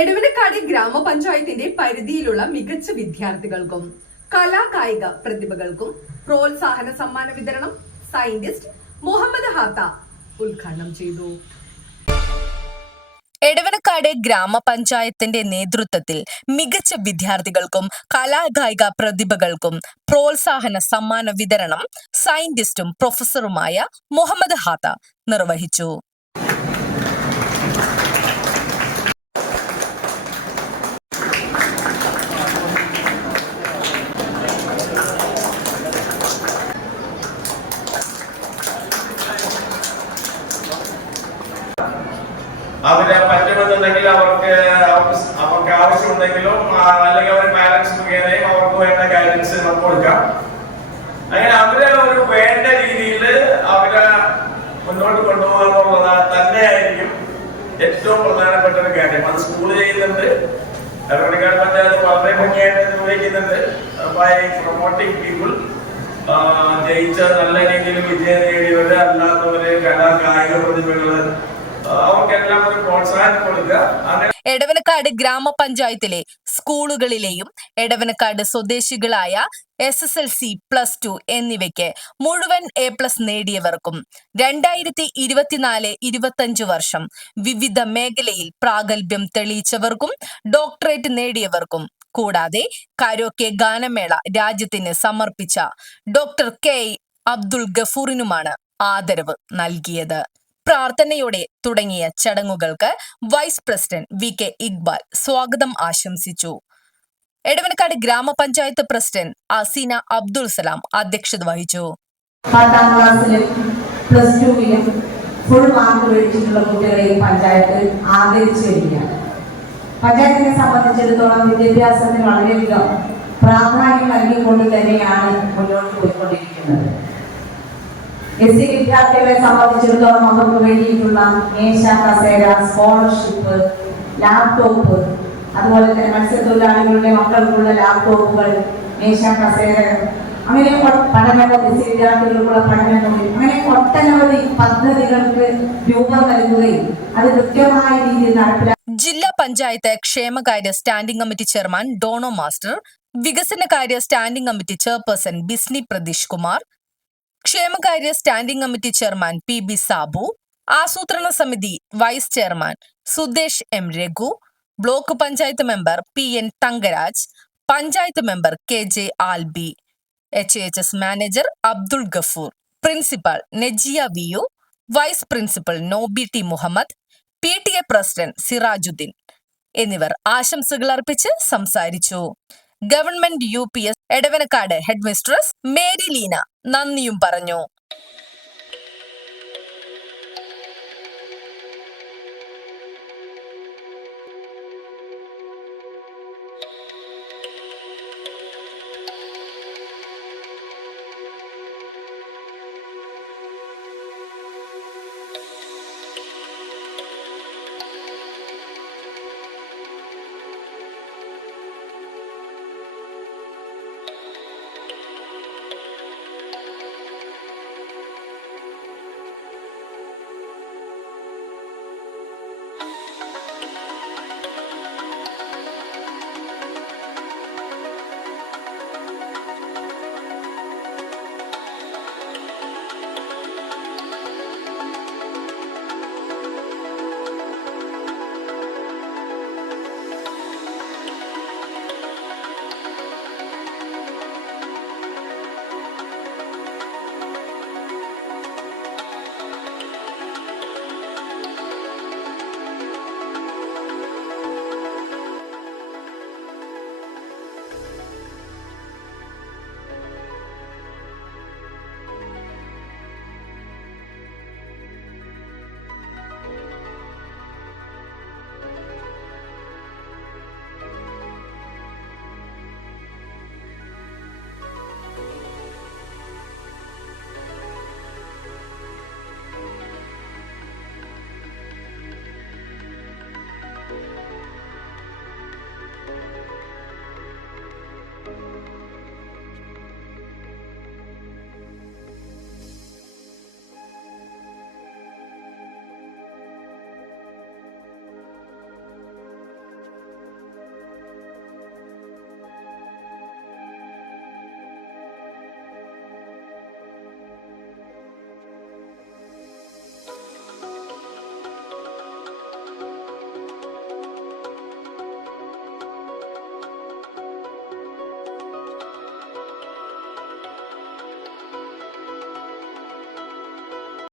എടവനക്കാട് ഗ്രാമപഞ്ചായത്തിന്റെ പരിധിയിലുള്ള മികച്ച വിദ്യാർത്ഥികൾക്കും കലാകായിക പ്രതിഭകൾക്കും പ്രോത്സാഹന സമ്മാന വിതരണം സയന്റിസ്റ്റ് മുഹമ്മദ് ഹാത്ത ഉദ്ഘാടനം ചെയ്തു. എടവനക്കാട് ഗ്രാമപഞ്ചായത്തിന്റെ നേതൃത്വത്തിൽ മികച്ച വിദ്യാർത്ഥികൾക്കും കലാകായിക പ്രതിഭകൾക്കും പ്രോത്സാഹന സമ്മാന വിതരണം സയന്റിസ്റ്റും പ്രൊഫസറുമായ മുഹമ്മദ് ഹാത്ത നിർവഹിച്ചു. അവരെ പറ്റുമെന്നുണ്ടെങ്കിൽ അവർക്ക് ആവശ്യമുണ്ടെങ്കിലും അല്ലെങ്കിൽ അവരുടെ പാരന്റ്സ് മുഖേനയും അവർക്ക് വേണ്ട ഗൈഡൻസ് നമുക്ക് കൊടുക്കാം. അങ്ങനെ അവരെ ഒരു വേണ്ട രീതിയിൽ അവരെ മുന്നോട്ട് കൊണ്ടുപോകുക എന്നുള്ളത് തന്നെയായിരിക്കും ഏറ്റവും പ്രധാനപ്പെട്ട ഒരു കാര്യം. അത് സ്കൂൾ ചെയ്യുന്നുണ്ട്, എടവനക്കാട് പഞ്ചായത്ത് വളരെ ഭംഗിയായിട്ട് നിർവഹിക്കുന്നുണ്ട്. ബൈ പ്രൊമോട്ടിംഗ് പീപ്പിൾ, ജയിച്ച നല്ല രീതിയിൽ വിജയം നേടിയവര് അല്ലാത്തവര് കലാകായിക പ്രതിഭകള് അവർക്കെല്ലാം ഒരു പ്രോത്സാഹനം കൊടുക്കുക. എടവനക്കാട് ഗ്രാമപഞ്ചായത്തിലെ സ്കൂളുകളിലെയും എടവനക്കാട് സ്വദേശികളായ SSLC +2 എന്നിവയ്ക്ക് മുഴുവൻ A+ നേടിയവർക്കും 2024-25 വർഷം വിവിധ മേഖലയിൽ പ്രാഗൽഭ്യം തെളിയിച്ചവർക്കും ഡോക്ടറേറ്റ് നേടിയവർക്കും കൂടാതെ കരോക്കെ ഗാനമേള രാജ്യത്തിന് സമർപ്പിച്ച ഡോക്ടർ K. അബ്ദുൾ ഗഫൂറിനുമാണ് ആദരവ് നൽകിയത്. പ്രാർത്ഥനയോടെ തുടങ്ങിയ ചടങ്ങുകൾക്ക് വൈസ് പ്രസിഡന്റ് VK ഇക്ബാൽ സ്വാഗതം ആശംസിച്ചു. എടവനക്കാട് ഗ്രാമപഞ്ചായത്ത് പ്രസിഡന്റ് അസീന അബ്ദുൾ സലാം അധ്യക്ഷത വഹിച്ചു. 10ാം ക്ലാസ്സിലും +2-ലും ഫുൾ മാർക്ക് മേടിച്ചിട്ടുള്ള കുട്ടികളെയും പഞ്ചായത്ത് ആദരിച്ചു വരികയാണ്. പഞ്ചായത്തിനെ സംബന്ധിച്ചിടത്തോളം വിദ്യാഭ്യാസത്തിന് വളരെയധികം പ്രാധാന്യം നൽകിക്കൊണ്ട് തന്നെയാണ് മുന്നോട്ട് പോയിക്കൊണ്ടിരിക്കുന്നത്. SC വിദ്യാർത്ഥികളെ സംബന്ധിച്ചിടത്തോളം അവർക്ക് വേണ്ടിയിട്ടുള്ള മേശ, കസേര, സ്കോളർഷിപ്പ്, ലാപ്ടോപ്പ്, അതുപോലെ തന്നെ മത്സ്യത്തൊഴിലാളികളുടെ മക്കൾക്കുള്ള ലാപ്ടോപ്പുകൾ, മേശ, കസേര, അങ്ങനെ പഠനങ്ങൾ, SC വിദ്യാർത്ഥികൾക്കുള്ള പഠനങ്ങൾ, അങ്ങനെ ഒട്ടനവധി പദ്ധതികൾക്ക് രൂപം നൽകുകയും അത് കൃത്യമായ രീതിയിൽ നടപ്പിലാക്കി. ജില്ലാ പഞ്ചായത്ത് ക്ഷേമകാര്യ standing committee chairman Dono master, വികസനകാര്യ standing committee chairperson Bisni Pratheesh Kumar, ക്ഷേമകാര്യ standing committee chairman PB Sabu, ആസൂത്രണ സമിതി vice chairman Sudesh M. Raghu, block panchayat member PN Thankaraj, panchayat member KJ Albi, HHS manager Abdul Gafoor, principal Najiya VU, vice principal Nobi T. Muhammad, PTA president Sirajuddin എന്നിവർ ആശംസകൾ അർപ്പിച്ച് സംസാരിച്ചു. Government UPS Edavanakkad head mistress Mary Leena നന്ദിയും പറഞ്ഞു.